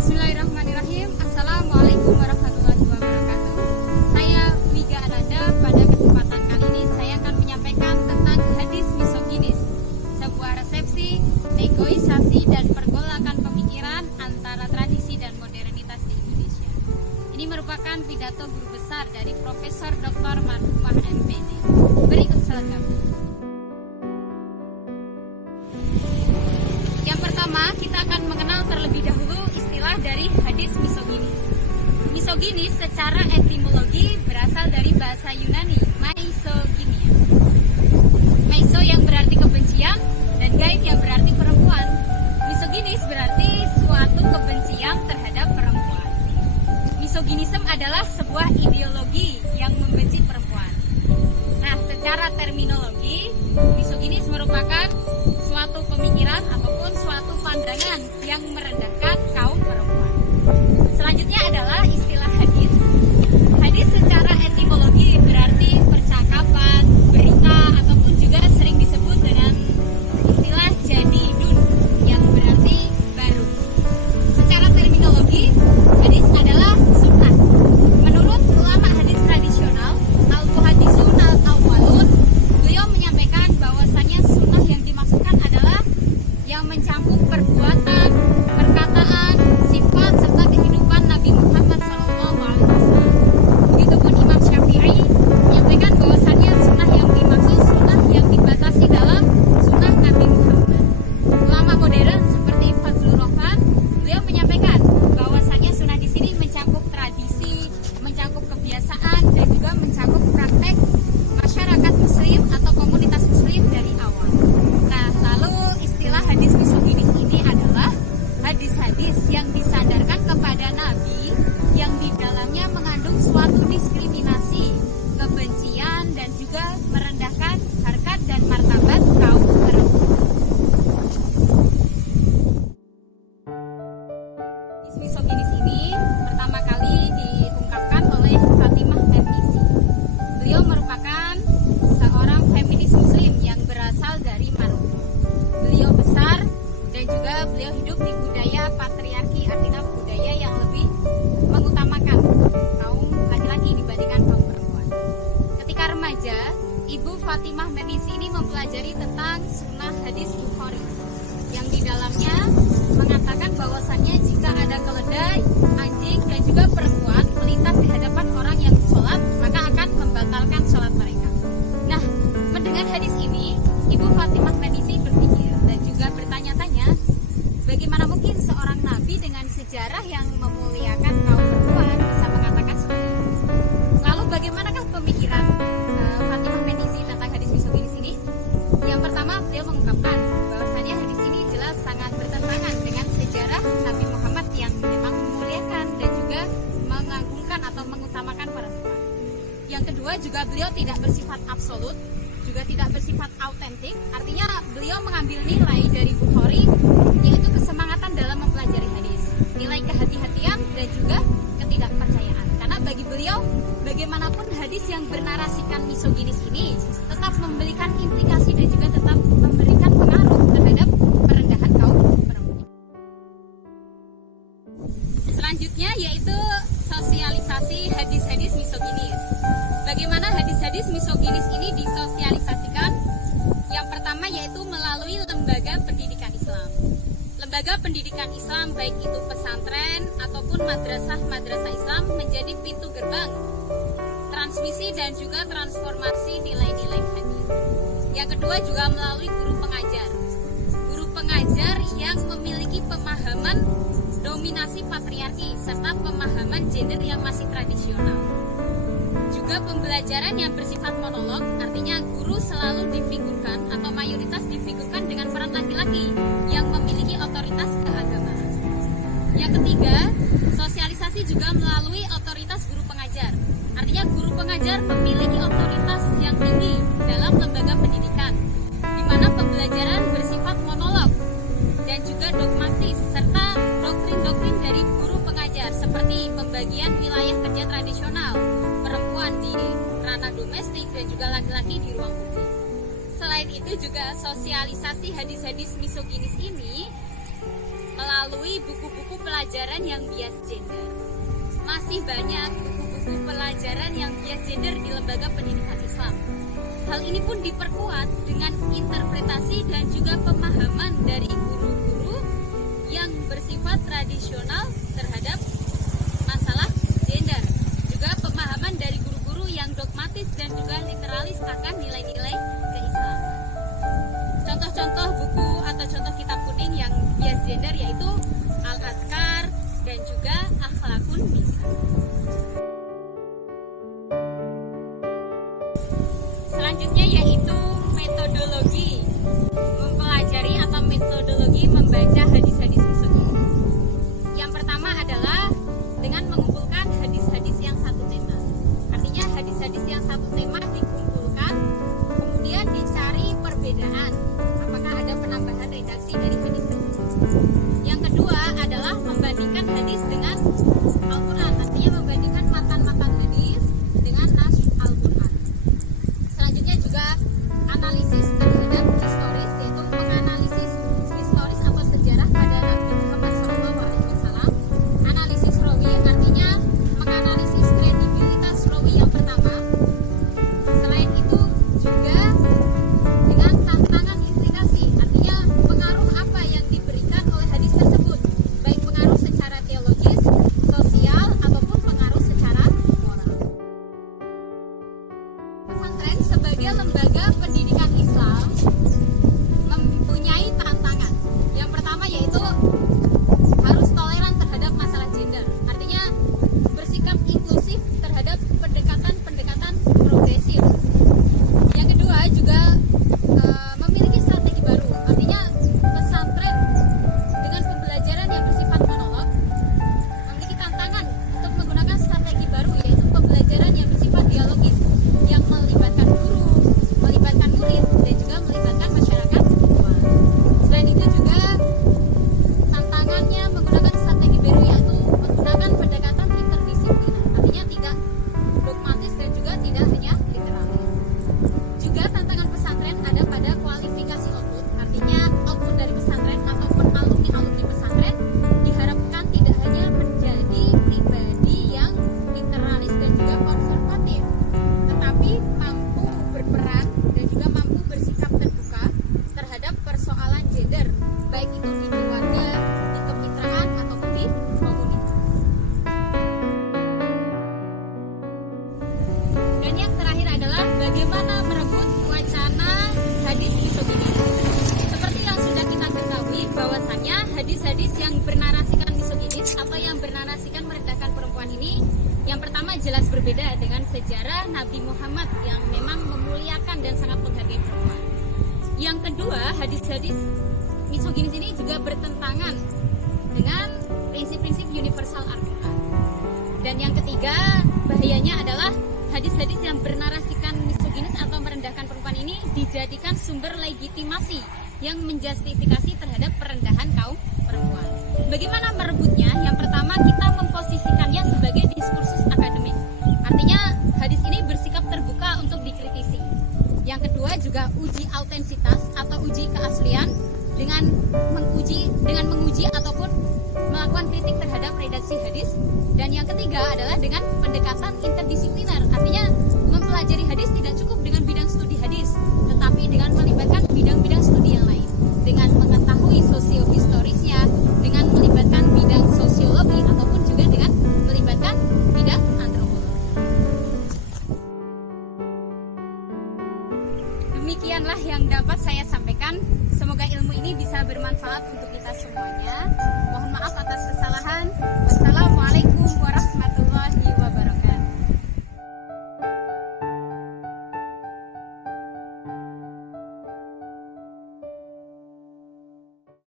Bismillahirrahmanirrahim. Assalamualaikum warahmatullahi wabarakatuh. Saya Wiga Ananda. Pada kesempatan kali ini saya akan menyampaikan tentang hadis misoginis, sebuah resepsi, negosiasi dan pergolakan pemikiran antara tradisi dan modernitas di Indonesia. Ini merupakan pidato guru besar dari Profesor Dr. Marhumah MPD. Berikut selengkapnya. Yang pertama, kita akan mengenal terlebih dahulu istilah dari hadis misoginis. Misoginis secara etimologi berasal dari bahasa Yunani, maisoginia. Maiso yang berarti kebencian dan gain yang berarti perempuan. Misoginis berarti suatu kebencian terhadap perempuan. Misoginisme adalah sebuah ideologi yang membenci perempuan. Nah, secara terminologi, misoginis merupakan suatu pemikiran ataupun suatu pandangan yang merendahkan kaum perempuan. Selanjutnya adalah istilah hadis. Hadis secara etimologi berarti percakapan, berita, ataupun juga sering disebut dengan istilah jadidun yang berarti baru. Secara terminologi, hadis adalah sunnah. Menurut ulama hadis tradisional, al-muhaddisun al-awwalun, beliau menyampaikan bahwasannya sunnah yang dimaksudkan adalah yang mencakup perbuatan, perkataan, sifat serta kehidupan Nabi Muhammad SAW. Begitupun Imam Syafi'i menyampaikan bahwasannya sunnah yang dimaksud sunnah yang dibatasi dalam sunnah Nabi Muhammad. Ulama modern seperti Fadzlur Rahman, beliau menyampaikan bahwasannya sunnah di sini mencakup tradisi, mencakup kebiasaan dan juga mencakup praktek masyarakat Muslim atau komunitas Muslim dari awal. Nah, lalu istilah hadis misoginis ini adalah hadis-hadis yang disandarkan kepada Nabi yang di dalamnya mengandung suatu diskriminasi, kebencian dan juga merendahkan harkat dan martabat kaum perempuan. Hadis misoginis ini pertama kali diungkapkan oleh Fatimah Mernissi. Beliau merupakan seorang feminis Muslim yang berasal dari Maroko. Beliau besar dan juga beliau hidup di budaya patriarki, artinya budaya yang lebih mengutamakan kaum laki-laki dibandingkan kaum perempuan. Ketika remaja, Ibu Fatimah Mernissi ini mempelajari tentang sunnah hadis Bukhari yang di dalamnya mengatakan bahwasannya jika ada keledai, anjing dan juga perempuan melintas di hadapan orang yang sholat, maka akan membatalkan sholat mereka. Nah, mendengar hadis ini, Ibu Fatimah Mernissi berpikir dan juga bertanya-tanya, bagaimana mungkin seorang nabi dengan sejarah yang memuliakan kaum perempuan bisa mengatakan seperti itu? Lalu bagaimanakah pemikiran Fatimah Mernissi tentang hadis misoginis ini? Yang pertama, beliau mengungkapkan bahwasannya hadis ini jelas sangat bertentangan dengan sejarah Nabi Muhammad yang memang memuliakan dan juga mengagungkan atau mengutamakan perempuan. Yang kedua, juga beliau tidak bersifat absolut, juga tidak bersifat autentik. Artinya beliau mengambil nilai dari Bukhari, yaitu kesemangatan dalam mempelajari hadis, nilai kehati-hatian dan juga ketidakpercayaan. Karena bagi beliau, bagaimanapun hadis yang bernarasikan misoginis ini tetap memberikan implikasi dan juga tetap memberikan pengaruh terhadap perendahan kaum perempuan. Selanjutnya yaitu sosialisasi hadis-hadis misoginis. Bagaimana hadis-hadis misoginis ini disosialisasikan? Yang pertama yaitu melalui lembaga pendidikan Islam. Lembaga pendidikan Islam baik itu pesantren ataupun madrasah-madrasah Islam menjadi pintu gerbang transmisi dan juga transformasi nilai-nilai hadis. Yang kedua juga melalui guru pengajar. Guru pengajar yang memiliki pemahaman dominasi patriarki serta pemahaman gender yang masih tradisional. Juga pembelajaran yang bersifat monolog, artinya guru selalu difigurkan atau mayoritas difigurkan dengan peran laki-laki yang memiliki otoritas keagamaan. Yang ketiga, sosialisasi juga melalui otoritas guru pengajar. Artinya guru pengajar memiliki otoritas yang tinggi dalam lembaga pendidikan, di mana pembelajaran bersifat monolog dan juga dogmatis serta doktrin-doktrin dari guru pengajar seperti pembagian wilayah kerja tradisional, perempuan di ranah domestik dan juga laki-laki di ruang publik. Selain itu juga sosialisasi hadis-hadis misoginis ini melalui buku-buku pelajaran yang bias gender. Masih banyak buku-buku pelajaran yang bias gender di lembaga pendidikan Islam. Hal ini pun diperkuat dengan interpretasi dan juga pemahaman dari guru-guru yang bersifat tradisional terhadap masalah gender. Juga pemahaman dari guru-guru yang dogmatis dan juga literalis akan nilai-nilai keislaman. Contoh-contoh buku atau contoh kitab kuning yang bias gender yaitu Al-Adhkar dan juga Akhlakun Nisa. Selanjutnya yaitu metodologi mempelajari atau metodologi membaca hadis-hadis misogini. Yang pertama adalah dengan mengumpulkan hadis-hadis yang satu tema. Artinya hadis-hadis yang satu tema dikumpulkan, kemudian dicari perbedaan. Apakah ada penambahan redaksi dari hadis tersebut? Yang kedua adalah membandingkan hadis dengan Al-Quran. Artinya membandingkan matan-matan hadis dengan nas Al-Quran. Selanjutnya juga analisis terhadap historis, yaitu menganalisis historis atau sejarah pada Nabi Muhammad SAW. Analisis rawi artinya menganalisis kredibilitas rawi yang pertama. Selain itu juga dengan tantangan implikasi, artinya pengaruh apa yang diberikan oleh hadis tersebut, baik pengaruh secara teologis, sosial, ataupun pengaruh secara moral. Pesantren sebagai lembaga pendidikan Islam mempunyai tantangan. Yang pertama yaitu harus toleran terhadap masalah gender. Artinya bersikap inklusif terhadap pendekatan-pendekatan progresif. Yang kedua juga memiliki strategi baru. Artinya pesantren dengan pembelajaran yang bersifat monolog memiliki tantangan untuk menggunakan strategi baru, yaitu pembelajaran yang bersifat dialogis, yang melibatkan guru, melibatkan murid, dan juga melibatkan masyarakat luas. Selain itu juga tantangannya menggunakan strategi baru, yaitu menggunakan pendekatan interdisipliner. Artinya tidak dogmatis dan juga tidak hanya literalis. Juga tantangan pesantren ada pada kualifikasi output. Artinya output dari pesantren ataupun alumni-alumni pesantren diharapkan tidak hanya menjadi pribadi yang literalis dan juga konservatif, tetapi mampu berperan dan juga mampu bersikap terbuka terhadap persoalan gender, baik itu di keluarga, di kemitraan, ataupun di komunitas. Dan yang terakhir adalah bagaimana merebut wacana hadis misogini. Seperti yang sudah kita ketahui bahwasannya hadis-hadis yang bernarasikan misoginis atau yang bernarasikan merendahkan perempuan ini, yang pertama jelas berbeda dengan sejarah Nabi Muhammad yang memang memuliakan dan sangat menghargai perempuan. Yang kedua, hadis-hadis misoginis ini juga bertentangan dengan prinsip-prinsip universal Al-Quran. Dan yang ketiga, bahayanya adalah hadis-hadis yang bernarasikan misoginis atau merendahkan perempuan ini dijadikan sumber legitimasi yang menjustifikasi terhadap perendahan kaum perempuan. Bagaimana merebutnya? Yang pertama, kita memposisikannya sebagai diskursus akademik. Artinya hadis ini bersikap terbuka untuk dikritisi. Yang kedua juga uji autentisitas atau uji keaslian dengan menguji ataupun melakukan kritik terhadap redaksi hadis. Dan yang ketiga adalah dengan pendekatan interdisipliner. Artinya mempelajari hadis tidak cukup dengan bidang studi hadis, tetapi dengan melibatkan bidang-bidang studi yang lain, dengan mengetahui sosiohistorisnya, dengan melibatkan bidang sosiologi, ataupun juga dengan melibatkan bidang antropologi. Demikianlah yang dapat saya sampaikan. Semoga ilmu ini bisa bermanfaat untuk kita semuanya. Mohon maaf atas kesalahan. Wassalamualaikum warahmatullahi wabarakatuh.